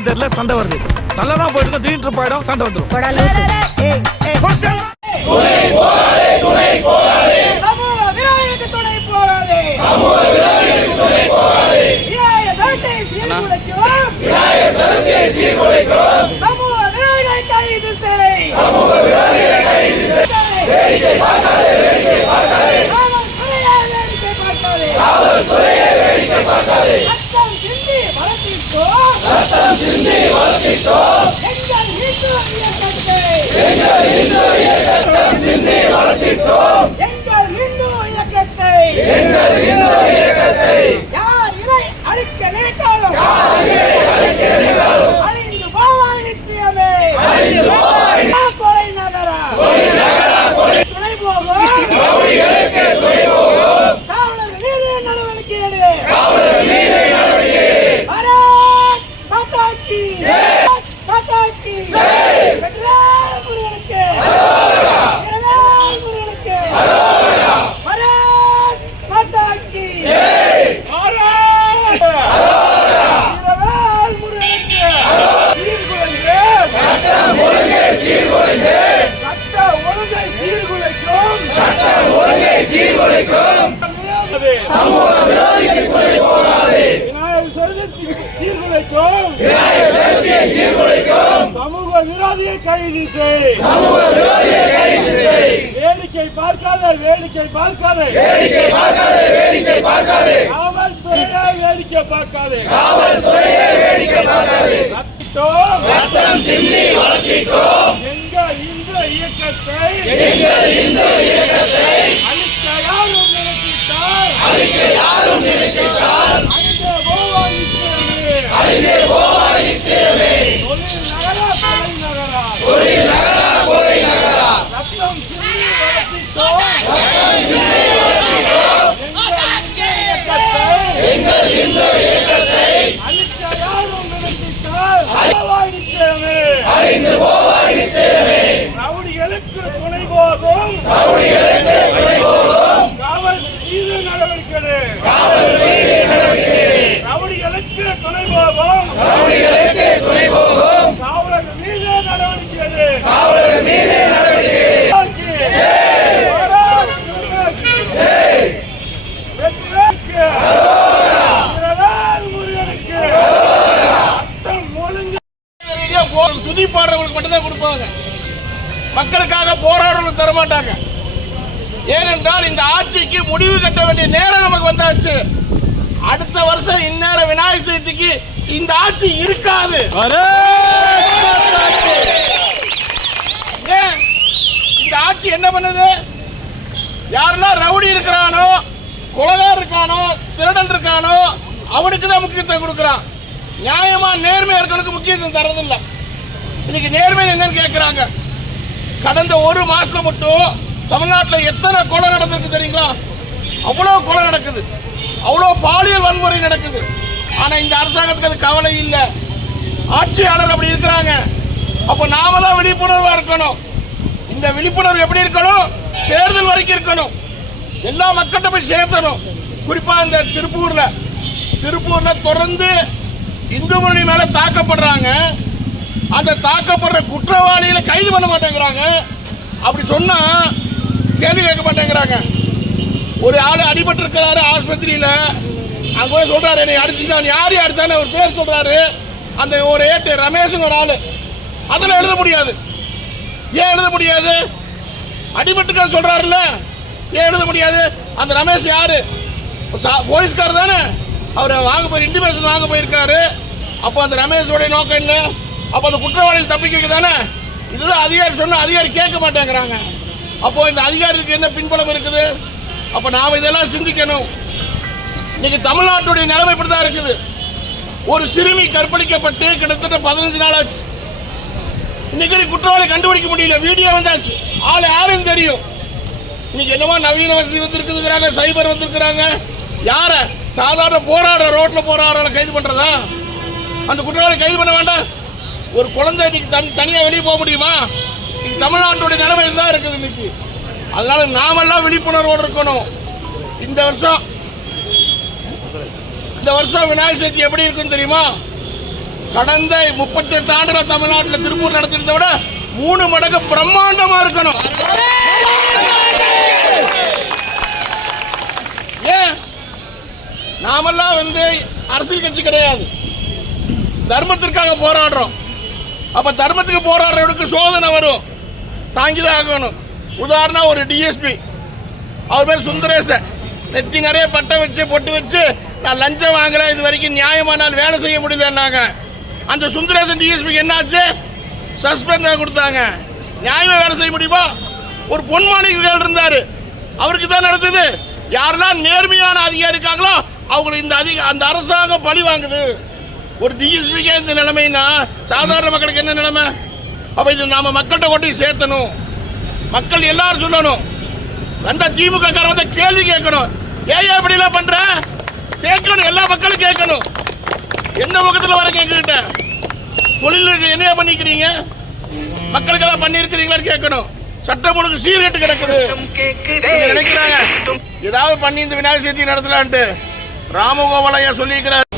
என்னன்னு தெரியல, சண்டை வருது. நல்லா தான் போயிட்டு இருக்கோம், திடீர்னு போயிடும், சண்டை வந்துடும். சமூக விரோதியை கைது செய். வேடிக்கை பார்க்காதே, வேடிக்கை பார்க்காதே, காவல்துறையை வேடிக்கை பார்க்காதே. ரத்தம் சிந்தி வளர்த்திட்டோம் எங்கள் இந்த இயக்கத்தை அழிக்க யாரும் நினைத்தால் அங்கே போவா நிச்சயமே. தொழில் நகரா கொலை நகரா ரத்தம் சிந்தி வளர்த்திட்டோம் எங்கள் இந்த இயக்கத்தை அழிக்க யாரும் நினைத்தால் அழிந்து போவா நிச்சயமே. ரவுடிகளுக்கு துணை போகும் காவல் மீது நடவடிக்கை. ரவுடிகளுக்கு துணை போகும் காவலர் மீது நடவடிக்கை. துதி பாடுறவங்களுக்கு மட்டும்தான் கொடுப்பாங்க, மக்களுக்காக போராடுறவங்களுக்கு தர மாட்டாங்க. ஏனென்றால் இந்த ஆட்சிக்கு முடிவு கட்ட வேண்டிய நேரம் நமக்கு வந்தாச்சு. அடுத்த வருஷம் இந்நேரம் விநாயகர் சதுர்த்திக்கு இந்த ஆட்சி இருக்காது. இந்த ஆட்சி என்ன பண்ணுது? யாரெல்லாம் ரவுடி இருக்கிறானோ, கொலைகாரர் இருக்கானோ, திருடன் இருக்கானோ அவனுக்கு தான் முக்கியத்துவம் கொடுக்குறான். நியாயமா நேர்மையா இருக்கவனுக்கு முக்கியத்துவம் தரதில்லை. இன்னைக்கு நேர்மை என்னன்னு கேட்கிறாங்க. கடந்த ஒரு மாசத்துல மட்டும் தமிழ்நாட்டில் எத்தனை கொலை நடந்திருக்கு தெரியுங்களா? அவ்வளோ கொலை நடக்குது, அவ்வளோ பாலியல் வன்முறை நடக்குது. ஆனா இந்த அரசாங்கத்துக்கு அது கவலை இல்லை. ஆட்சியாளர் அப்படி இருக்கிறாங்க. அப்ப நாம தான் விழிப்புணர்வா இருக்கணும். இந்த விழிப்புணர்வு எப்படி இருக்கணும்? தேர்தல் வரைக்கும் இருக்கணும். எல்லா மக்கள்கிட்ட போய் சேர்த்தணும். குறிப்பா இந்த திருப்பூர்ல தொடர்ந்து இந்து முன்னணி மேல தாக்கப்படுறாங்க. அந்த தாக்கப்படுற குற்றவாளிகளை கைது பண்ண மாட்டேங்கிறாங்க. அப்படி சொன்னா கேள்வி கேட்க மாட்டேங்கிறாங்க. ஒரு ஆள் அடிபட்டு இருக்கிறாரு ஆஸ்பத்திரியில, அங்க போய் சொல்றாரு என்னை அடிச்சுட்டான், யாரு அடிச்சான்னு ஒரு பேர் சொல்றாரு. அந்த ஒரு ஏட்டு ரமேஷன் ஒரு ஆளு, அதில் எழுத முடியாது. ஏன் எழுத முடியாது? அடிபட்டுக்கான்னு சொல்றாருல்ல, ஏன் எழுத முடியாது? அந்த ரமேஷ் யாரு? போலீஸ்கார் தானே. அவர் இன்டிமேஷன் வாங்க போயிருக்காரு. அப்போ அந்த ரமேஷோடைய நோக்கம் என்ன? அப்போ அந்த குற்றவாளிகள் தப்பிக்க தானே. இதுதான் அதிகாரி சொன்ன, அதிகாரி கேட்க மாட்டேங்கிறாங்க. அப்போ இந்த அதிகாரிக்கு என்ன பின்புலம் இருக்குது? அப்போ நாம் இதெல்லாம் சிந்திக்கணும். இன்னைக்கு தமிழ்நாட்டுடைய நிலைமை இப்படி தான் இருக்குது. ஒரு சிறுமி கற்பழிக்கப்பட்டு கிட்டத்தட்ட 15 நாள் ஆச்சு. இன்னைக்கு குற்றவாளி கண்டுபிடிக்க முடியல. வீடியோ வந்தாச்சு, ஆள் யாரும் தெரியும். இன்னைக்கு என்னவோ நவீன வசதி வந்திருக்குதுங்கிறாங்க, சைபர் வந்திருக்கிறாங்க. யார சாதாரண போராடுற ரோட்ல போராடுற கைது பண்றதா? அந்த குற்றவாளி கைது பண்ண வேண்டாம்? ஒரு குழந்தை இன்னைக்கு தனியா வெளியே போக முடியுமா? இன்னைக்கு தமிழ்நாட்டுடைய நிலைமை தான் இருக்குது இன்னைக்கு. அதனால நாமெல்லாம் விழிப்புணர்வோடு இருக்கணும். இந்த வருஷம் விநாயகர் சதுர்த்தி எப்படி இருக்குன்னு தெரியுமா? கடந்த 38 ஆண்டுகள் தமிழ்நாட்டில் திருப்பூர் நடத்தினதை விட 3 மடங்கு பிரம்மாண்டமா இருக்கணும். ஏன் நாமெல்லாம் அரசியல் கட்சி கிடையாது, தர்மத்திற்காக போராடுறோம். அப்ப தர்மத்துக்கு போராடுறவனுக்கு சோதனை வரும், தாங்கிதான் ஆகணும். உதாரணம் ஒரு டிஎஸ்பி, அவர் பேர் சுந்தரேசன், நெத்தி நிறைய பட்டை வச்சு பொட்டு வச்சு நான் லஞ்சம் வாங்குறேன், இது வரைக்கும் நியாயமான வேலை செய்ய முடியலன்னாங்க. அந்த சுந்தரேசன் டிஎஸ்பிக்கு என்னாச்சு? சஸ்பெண்ட் கொடுத்தாங்க. நியாயமா வேலை செய்ய முடியுமா? ஒரு பொன்மாணிகள் இருந்தாரு, அவருக்கு தான் நடந்தது. யாரெல்லாம் நேர்மையான அதிகாரி இருக்காங்களோ அவங்களுக்கு அந்த அரசாங்கம் பழி வாங்குது. ஒரு டிஎஸ்பிக்கே இந்த நிலைமைன்னா சாதாரண மக்களுக்கு என்ன நிலைமை? அப்ப இது நாம மக்கள்கிட்ட கொண்டு சேர்த்தணும். மக்கள் எல்லாரும் சொல்லணும். அந்த திமுக காரங்க கேள்வி கேட்கணும், ஏன் இப்படி எல்லாம் பண்ற கேட்கணும். எல்லா மக்களும் கேட்கணும். எந்த முகத்துல வர கேட்கிட்ட தொழிலுக்கு என்ன பண்ணிக்கிறீங்க, மக்களுக்கு எல்லாம் பண்ணிருக்கிறீங்களான்னு கேட்கணும். சட்டம் ஒழுங்கு சீர்கட்டு கிடக்குது நினைக்கிறாங்க. ஏதாவது பண்ணி இந்த விநாயகர் சதுர்த்தி நடத்தலான்ட்டு ராமகோபாலையா சொல்லியிருக்கிறார்.